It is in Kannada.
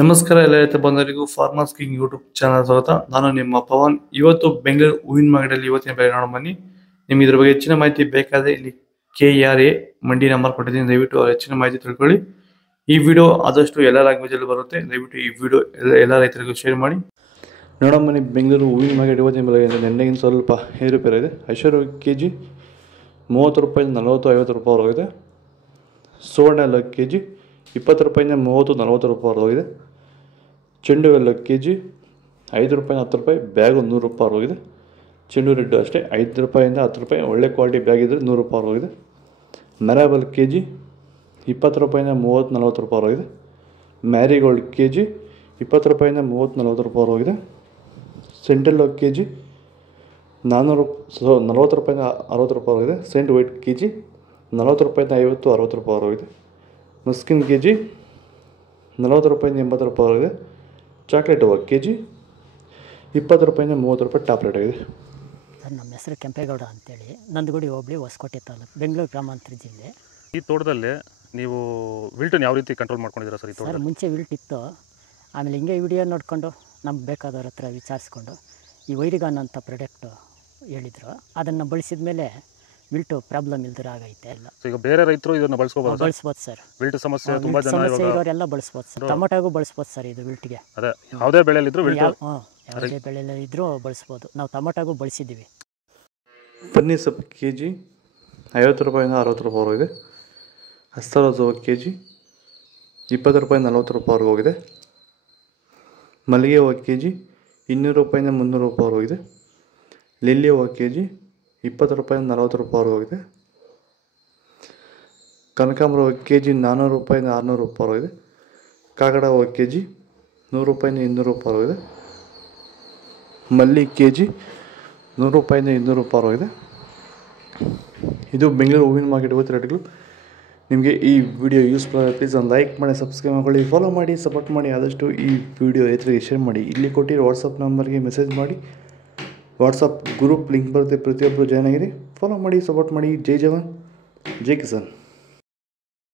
ನಮಸ್ಕಾರ ಎಲ್ಲ ರೈತ ಬಂಧುಗಳಿಗೂ ಫಾರ್ಮರ್ಸ್ ಕಿಂಗ್ ಯೂಟ್ಯೂಬ್ ಚಾನಲ್ ಸ್ವಾಗತ. ನಾನು ನಿಮ್ಮ ಪವನ್. ಇವತ್ತು ಬೆಂಗಳೂರು ಹೂವಿನ ಮಾರ್ಕೆಟಲ್ಲಿ ಇವತ್ತಿನ ಬೆಲೆ ನೋಡೋಣ ಬನ್ನಿ. ನಿಮ್ಗೆ ಇದ್ರ ಬಗ್ಗೆ ಹೆಚ್ಚಿನ ಮಾಹಿತಿ ಬೇಕಾದರೆ ಇಲ್ಲಿ KRA ಮಂಡಿ ನಂಬರ್ ಕೊಟ್ಟಿದ್ದೀನಿ, ದಯವಿಟ್ಟು ಹೆಚ್ಚಿನ ಮಾಹಿತಿ ತಿಳ್ಕೊಳ್ಳಿ. ಈ ವಿಡಿಯೋ ಆದಷ್ಟು ಎಲ್ಲ ಲ್ಯಾಂಗ್ವೇಜ್ ಅಲ್ಲಿ ಬರುತ್ತೆ, ದಯವಿಟ್ಟು ಈ ವಿಡಿಯೋ ಎಲ್ಲ ರೈತರಿಗೂ ಶೇರ್ ಮಾಡಿ. ನೋಡೋಣ ಬನ್ನಿ, ಬೆಂಗಳೂರು ಹೂವಿನ ಮಾರ್ಕೆಟ್ ಇವತ್ತಿನ ಬೆಲೆ ನಿನ್ನೆಗಿಂತ ಸ್ವಲ್ಪ ಏರುಪೇರು ಇದೆ. ಐಶ್ವರ್ಯ KG 30 ರೂಪಾಯಿ 40 50 ರೂಪಾಯಿವರೆಗಿದೆ. ಸುವರ್ಣ ಎಲ್ಲ KG 20 ರೂಪಾಯಿಂದ 30 40 ರೂಪಾಯಿವರೆಗಿದೆ. ಚೆಂಡು ಎಲ್ಲ KG 5 ರೂಪಾಯಿ 10 ರೂಪಾಯಿ, ಬ್ಯಾಗು 100 ರೂಪಾಯಿವರೆಗಿದೆ. ಚೆಂಡು ರೆಡ್ಡು ಅಷ್ಟೇ 5 ರೂಪಾಯಿಂದ 10 ರೂಪಾಯಿ, ಒಳ್ಳೆ ಕ್ವಾಲಿಟಿ ಬ್ಯಾಗ್ ಇದ್ದರೆ 100 ರೂಪಾಯಿವರೆಗಿದೆ. ಮೆರಾಬಲ್ KG 20 ರೂಪಾಯಿಂದ 30 40 ರೂಪಾಯಿವರೆಗಿದೆ. ಮ್ಯಾರಿಗೋಲ್ಡ್ KG 20 ರೂಪಾಯಿಂದ 30 40 ರೂಪಾಯಿವರೆಗಿದೆ. ಸೆಂಟೆಲ್ಲೋ KG 40 ರೂಪಾಯಿಂದ 60 ರೂಪಾಯಿವರೆಗಿದೆ. ಸೆಂಟ್ ವೈಟ್ KG 40 ರೂಪಾಯಿಂದ 50 60 ರೂಪಾಯಿವರೆಗಿದೆ. ಮಸ್ಕಿನ್ KG 40 ರೂಪಾಯಿಂದ 80 ರೂಪಾಯಿವರೆಗಿದೆ. ಚಾಕ್ಲೇಟ್ ಹೂವು KG 20 ರೂಪಾಯಿಂದ 30 ರೂಪಾಯಿ ಟಾಪ್ ರೇಟ್ ಆಗಿದೆ. ಸರ್, ನಮ್ಮ ಹೆಸರು ಕೆಂಪೇಗೌಡ ಅಂತೇಳಿ, ನಂದಗುಡಿ ಹೋಬಳಿ ಹೊಸಕೋಟೆ ತಾಲೂಕು, ಬೆಂಗಳೂರು ಗ್ರಾಮಾಂತರ ಜಿಲ್ಲೆ. ಈ ತೋಟದಲ್ಲಿ ನೀವು ವಿಲ್ಟನ್ನು ಯಾವ ರೀತಿ ಕಂಟ್ರೋಲ್ ಮಾಡ್ಕೊಂಡಿದ್ದೀರಾ ಸರ್? ಈ ತೋಟ ಮುಂಚೆ ವಿಲ್ಟ್ ಇತ್ತು, ಆಮೇಲೆ ಹಿಂಗೆ ವಿಡಿಯೋ ನೋಡಿಕೊಂಡು ನಮ್ಗೆ ಬೇಕಾದವ್ರ ಹತ್ರ ವಿಚಾರಿಸ್ಕೊಂಡು ಈ ವೈರಿಗಾನ್ ಅಂತ ಪ್ರಾಡಕ್ಟು ಹೇಳಿದರು, ಅದನ್ನು ಬಳಸಿದ ಮೇಲೆ ವಿಲ್ಟು ಪ್ರಾಬ್ಲಮ್ ಇಲ್ದಿರ ಆಗೈತೆ. ಎಲ್ಲ ಈಗ ಬೇರೆ ರೈತರು ಇದನ್ನು ಬಳಸ್ಬೋದು ಸರ್. ವಿಲ್ಟ್ ಸಮಸ್ಯೆ ತುಂಬ ಜನ ಇರೋರೆಲ್ಲ ಬಳಸ್ಬೋದು ಸರ್. ಟೊಮೊಟೊಗೂ ಬಳಸ್ಬೋದು ಸರ್ ಇದು ವಿಲ್ಟ್ಗೆ. ಅದೇ ಯಾವುದೇ ಬೆಳೆಯಲ್ಲಿದ್ದರೂ ಯಾವುದೇ ಬೆಳೆಯಲ್ಲಿ ಇದ್ದರೂ ಬಳಸ್ಬೋದು. ನಾವು ಟೊಮೊಟೊಗೂ ಬಳಸಿದ್ದೀವಿ. ಬನ್ನಿ ಸೊಪ್ಪು KG 50 ರೂಪಾಯಿಂದ 60 ರೂಪಾಯಿವರೆಗಿದೆ. ಹಸ್ತರೋಸ್ ಹೂವು KG 20 ರೂಪಾಯಿಂದ 40 ರೂಪಾಯಿವರೆಗೂ ಹೋಗಿದೆ. ಮಲ್ಲಿಗೆ ಹೂವು KG 200 ರೂಪಾಯಿಂದ 300 ರೂಪಾಯಿವರೆಗಿದೆ. ಲಿಲ್ಲಿ ಹೂವು KG 20 ರೂಪಾಯಿಂದ 40 ರೂಪಾಯಿವರೆಗೂ ಹೋಗಿದೆ. ಕನಕಾಂಬರ ಹೂವು KG 400 ರೂಪಾಯಿಂದ 600 ರೂಪಾಯಿವರೆಗಿದೆ. ಕಾಗಡ ಹೂವು KG 100 ರೂಪಾಯಿಂದ 200 ರೂಪಾಯಿವರೆಗಿದೆ. ಮಲ್ಲಿ KG 100 ರೂಪಾಯಿಂದ 200 ರೂಪಾಯಿವರೆಗಿದೆ. ಇದು ಬೆಂಗಳೂರು ಹೂವಿನ ಮಾರ್ಕೆಟ್ ಇವತ್ತು ರೇಟ್ಗಳು. ನಿಮಗೆ ಈ ವಿಡಿಯೋ ಯೂಸ್ಫುಲ್ ಆದರೆ ಪ್ಲೀಸ್ ಒಂದು ಲೈಕ್ ಮಾಡಿ, ಸಬ್ಸ್ಕ್ರೈಬ್ ಮಾಡ್ಕೊಳ್ಳಿ, ಫಾಲೋ ಮಾಡಿ, ಸಪೋರ್ಟ್ ಮಾಡಿ. ಆದಷ್ಟು ಈ ವಿಡಿಯೋ ರೈತರಿಗೆ ಶೇರ್ ಮಾಡಿ. ಇಲ್ಲಿ ಕೊಟ್ಟಿರೋ ವಾಟ್ಸಪ್ ನಂಬರ್ಗೆ ಮೆಸೇಜ್ ಮಾಡಿ. ವಾಟ್ಸಪ್ ಗ್ರೂಪ್ ಲಿಂಕ್ ಬರುತ್ತೆ, ಪ್ರತಿಯೊಬ್ಬರು ಜಾಯ್ನ್ ಆಗಿರಿ, ಫಾಲೋ ಮಾಡಿ, ಸಪೋರ್ಟ್ ಮಾಡಿ. ಜೈ ಜವಾನ್ ಜೈ ಕಿಸಾನ್.